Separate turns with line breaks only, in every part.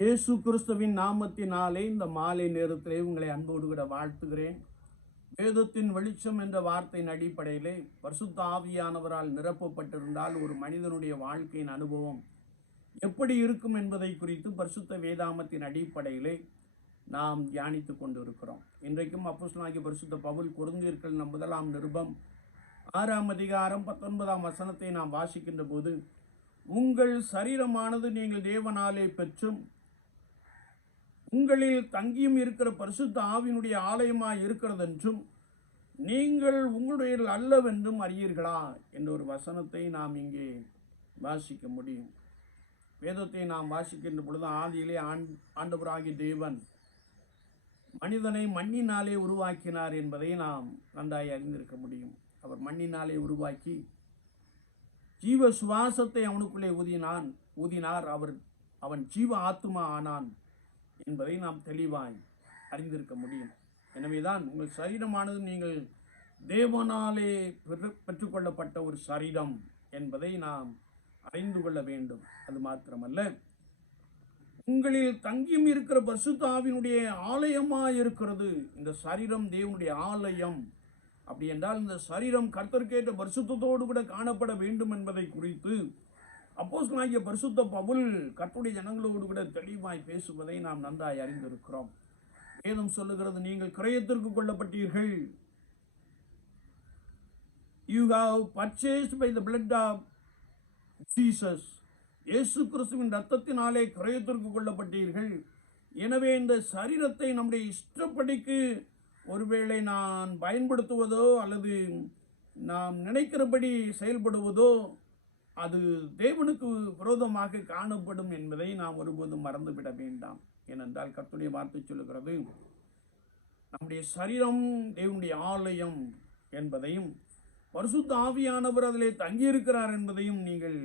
இயேசு கிறிஸ்துவின் நாமத்தினாலே இந்த மாலை நேரத்திலே உங்களை அன்போடு கூட வாழ்த்துகிறேன். வேதத்தின் வெளிச்சம் என்ற வார்த்தையின் அடிப்படையிலே பரிசுத்த ஆவியானவரால் நிரப்பப்பட்டிருந்தால் ஒரு மனிதனுடைய வாழ்க்கையின் அனுபவம் எப்படி இருக்கும் என்பதை குறித்து பரிசுத்த வேதாமத்தின் அடிப்படையிலே நாம் தியானித்து கொண்டிருக்கிறோம். இன்றைக்கும் அப்போஸ்தலனாகிய பரிசுத்த பவுல் குறுந்தீர்கள் நம் முதலாம் நிருபம். ஆறாம் அதிகாரம் பத்தொன்பதாம் வசனத்தை நாம் வாசிக்கின்ற போது உங்கள் சரீரமானது நீங்கள் தேவனாலே பெற்றும் உங்களில் தங்கியும் இருக்கிற பரிசுத்த ஆவினுடைய ஆலயமாக இருக்கிறதென்றும் நீங்கள் உங்களுடைய அல்லவென்றும் அறியீர்களா என்ற ஒரு வசனத்தை நாம் இங்கே வாசிக்க முடியும். வேதத்தை நாம் வாசிக்கின்ற பொழுது ஆதியிலே ஆண் ஆண்டவராகி தேவன் மனிதனை மண்ணினாலே உருவாக்கினார் என்பதை நாம் நன்றாய் அறிந்திருக்க முடியும். அவர் மண்ணினாலே உருவாக்கி ஜீவ சுவாசத்தை அவனுக்குள்ளே ஊதினான் ஊதினார். அவர் அவன் ஜீவ ஆத்மா ஆனான். என்பதை நாம் தெளிவாய் அறிந்திருக்க முடியும். எனவேதான் உங்கள் சரீரமானது நீங்கள் தேவனாலே பெற்று- பெற்றுக்கொள்ளப்பட்ட ஒரு சரீரம் என்பதை நாம் அறிந்து கொள்ள வேண்டும். அது மாத்திரமல்ல உங்களில் தங்கியும் இருக்கிற பரிசுத்தாவினுடைய ஆலயமாக இருக்கிறது இந்த சரீரம் தேவனுடைய ஆலயம். அப்படி என்றால் இந்த சரீரம் கர்த்தர்க்கேற்ற பரிசுத்தோடு கூட காணப்பட வேண்டும் என்பதை குறித்து அப்போஸ்தலனாகிய பரிசுத்த பவுல் கர்த்தருடைய ஜனங்களோடு கூட தெளிவாய் பேசுவதை நாம் நன்றாய் அறிந்திருக்கிறோம். வேதம் சொல்லுகிறது நீங்கள் கிரயத்திற்கு கொள்ளப்பட்டீர்கள் you have purchased by the blood of Jesus இயேசு கிறிஸ்துவின் ரத்தத்தினாலே கிரயத்திற்கு கொள்ளப்பட்டீர்கள் எனவே இந்த சரீரத்தை நம்முடைய இஷ்டப்படிக்கு ஒருவேளை நான் பயன்படுத்துவதோ அல்லது நாம் நினைக்கிறபடி செயல்படுவதோ அது தேவனுக்கு விரோதமாக காணப்படும் என்பதை நாம் ஒருபோதும் மறந்துவிட வேண்டாம். ஏனென்றால் கர்த்தருடைய வார்த்தை சொல்லுகிறது நம்முடைய சரீரம் தேவனுடைய ஆலயம் என்பதையும் பரிசுத்த ஆவியானவர் அதிலே தங்கியிருக்கிறார் என்பதையும் நீங்கள்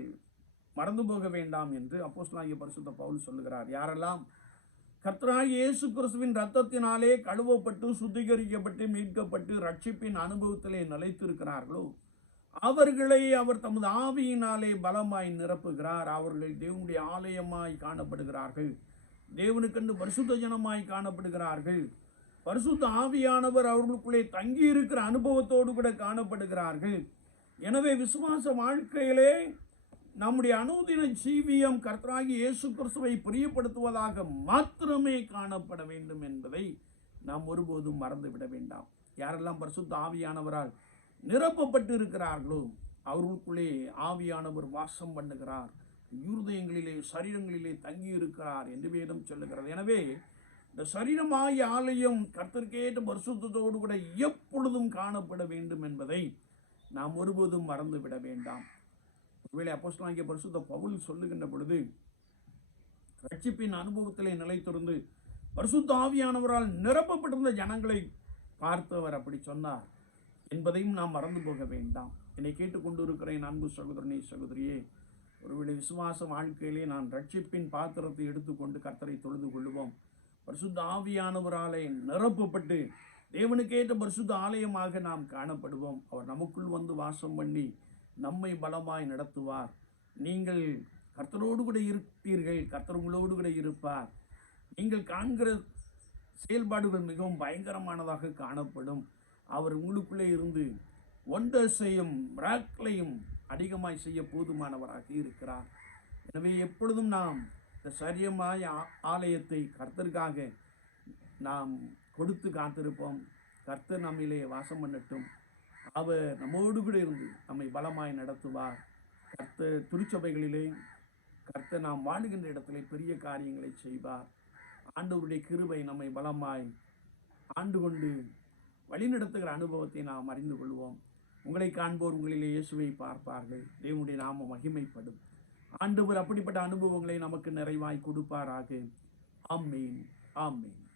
மறந்து போக வேண்டாம் என்று அப்போஸ்லாகிய பரிசுத்த பவுல் சொல்லுகிறார். யாரெல்லாம் கர்த்தராகிய இயேசு கிறிஸ்துவின் ரத்தத்தினாலே கழுவப்பட்டு சுத்திகரிக்கப்பட்டு மீட்கப்பட்டு ரட்சிப்பின் அனுபவத்திலே நிலைத்திருக்கிறார்களோ அவர்களை அவர் தமது ஆவியினாலே பலமாய் நிரப்புகிறார். அவர்கள் தேவனுடைய ஆலயமாய் காணப்படுகிறார்கள். தேவனுக்கென்று பரிசுத்த ஜனமாய் காணப்படுகிறார்கள். பரிசுத்த ஆவியானவர் அவர்களுக்குள்ளே தங்கி இருக்கிற அனுபவத்தோடு கூட காணப்படுகிறார்கள். எனவே விசுவாச வாழ்க்கையிலே நம்முடைய அனுதின ஜீவியம் கர்த்தராகி இயேசு கிறிஸ்துவை பிரியப்படுத்துவதாக மாத்திரமே காணப்பட வேண்டும் என்பதை நாம் ஒருபோதும் மறந்துவிட வேண்டாம். யாரெல்லாம் பரிசுத்த ஆவியானவரால் நிரப்பப்பட்டு இருக்கிறார்களோ அவர்களுக்குள்ளே ஆவியானவர் வாசம் பண்ணுகிறார். இருதயங்களிலே சரீரங்களிலே தங்கி இருக்கிறார் என்று வேதம் சொல்லுகிறது. எனவே இந்த சரீரமாகிய ஆலயம் கர்த்தர்க்கேற்ற பரிசுத்தோடு கூட எப்பொழுதும் காணப்பட வேண்டும் என்பதை நாம் ஒருபோதும் மறந்துவிட வேண்டாம். ஒருவேளை அப்போஸ்தலனாகிய பரிசுத்த பவுல் சொல்லுகின்ற பொழுது ரட்சிப்பின் அனுபவத்திலே நிலைத்திருந்து பரிசுத்த ஆவியானவரால் நிரப்பப்பட்டிருந்த ஜனங்களை பார்த்தவர் அப்படி சொன்னார். என்பதையும் நாம் மறந்து போக வேண்டாம். என்னை கேட்டுக்கொண்டு அன்பு சகோதரனே சகோதரியே ஒருவேளை விசுவாச வாழ்க்கையிலே நான் ரட்சிப்பின் பாத்திரத்தை எடுத்துக்கொண்டு கர்த்தரை தொழுது கொள்வோம் பரிசுத்த ஆவியானவராலே நிரப்பப்பட்டு தேவனுக்கேற்ற பரிசுத்த ஆலயமாக நாம் காணப்படுவோம். அவர் நமக்குள் வந்து வாசம் பண்ணி நம்மை பலமாய் நடத்துவார். நீங்கள் கர்த்தரோடு கூட இருப்பீர்கள் கர்த்தர் உங்களோடு கூட இருப்பார். நீங்கள் காண்கிற செயல்பாடுகள் மிகவும் பயங்கரமானதாக காணப்படும். அவர் உங்களுக்குள்ளே இருந்து ஒண்டர்ஸையும் மிராக்களையும் அதிகமாய் செய்ய போதுமானவராக இருக்கிறார். எனவே எப்பொழுதும் நாம் இந்த சரியமாய ஆ- ஆலயத்தை கர்த்தருக்காக நாம் கொடுத்து காத்திருப்போம். கர்த்தர் நம்மிலே வாசம் பண்ணட்டும். அவர் நம்மோடு கூட இருந்து நம்மை பலமாய் நடத்துவார். கர்த்தர் திருச்சபைகளிலே கர்த்தர் நாம் வாழுகின்ற இடத்திலே பெரிய காரியங்களை செய்வார். ஆண்டவருடைய கிருபை நம்மை பலமாய் ஆண்டு கொண்டு வழிநடத்துகிற அனுபவத்தை நாம் அறிந்து கொள்வோம். உங்களை காண்போர் உங்களிலே இயேசுவை பார்ப்பார்கள். தேவனுடைய நாம மகிமைப்படும். ஆண்டவர் அப்படிப்பட்ட அனுபவங்களை நமக்கு நிறைவாய் கொடுப்பாராக. ஆமீன். ஆமீன்.